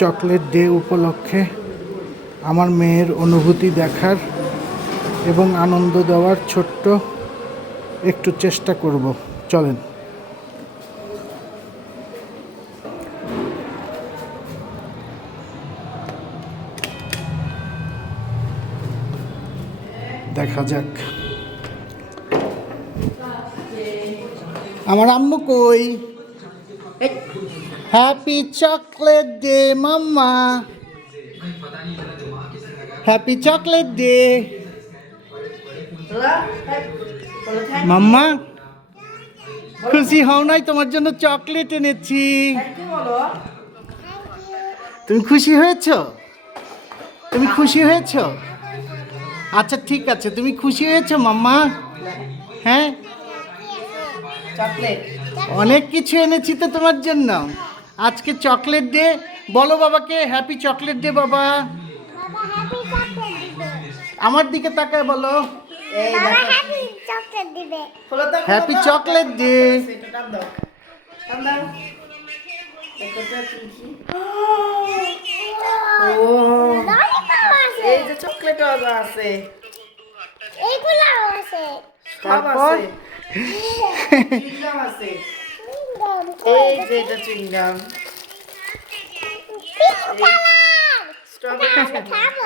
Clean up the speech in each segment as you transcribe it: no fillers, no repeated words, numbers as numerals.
Chocolate day উপলক্ষে আমার মেয়ের অনুভূতি দেখার এবং আনন্দ দেওয়ার ছোট্ট একটু চেষ্টা করব। চলেন। দেখা যাক আমার আম্মু কই। হ্যাপি চকলেট ডে মাম্মা, হ্যাপি চকলেট ডে মাম্মা। খুশি হও নাই? তোমার জন্য চকলেট এনেছি। তুমি খুশি হয়েছ? তুমি খুশি হয়েছ? আচ্ছা ঠিক আছে, তুমি খুশি হয়েছ মাম্মা? হ্যাঁ, চকলেট অনেক কিছু এনেছি তো তোমার জন্য। আজকে চকলেট ডে। বলো বাবাকে হ্যাপি চকলেট ডে বাবা। আমার দিকে তাকায় বলো হ্যাপি চকলেট ডে। এই যে চকলেট আছে, এইগুলাও আছে। তারপর চুইংগাম আছে, এই যে এটা চুইংগাম,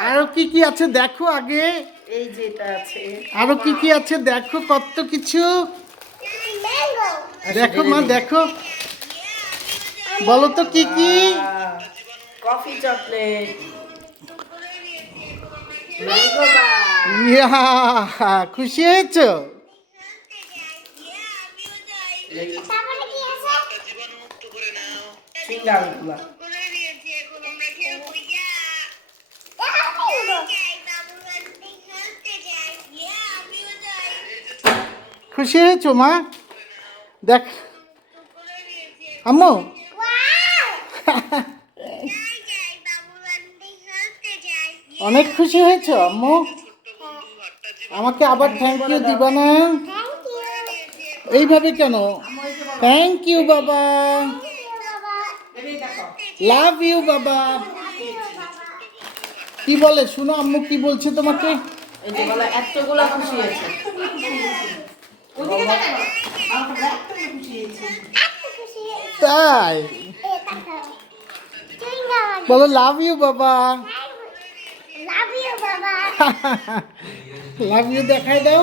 আরো কি কি আছে দেখো আগে। এই যে এটা আছে, আরো কি কি আছে দেখো, কত কিছু। দেখো মা দেখো, বলো তো কি কি। কফি চকলেট, ম্যাঙ্গো বার, ইয়া, খুশি হয়েছো? চুইংগাম এগুলা। খুশি হয়েছো মা? দেখ আম্মু, অনেক খুশি হয়েছো আম্মু? আমাকে আবার থ্যাংক ইউ দিবা না? এইভাবে কেন? থ্যাংক ইউ বাবা, লাভ ইউ বাবা। কি বলে শুনো, আম্মু কি বলছে তোমাকে? এই যে বলা এতগুলা খুশি হয়েছে। তাই বলো লাভ ইউ বাবা। লাভ ইউ দেখাই দাও।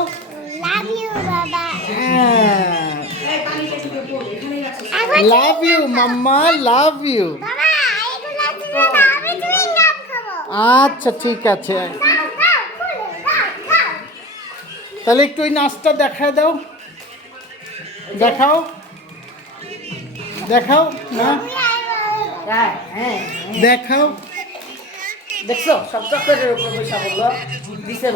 লাভ ইউ মাম্মা, লাভ ইউ। আচ্ছা ঠিক আছে, তাহলে একটু ওই নাচটা দেখায় দাও। দেখাও দেখাও না, হ্যাঁ, দেখাও। দেখছো সব চকলেটের উপর পয়সা বললো দিছে।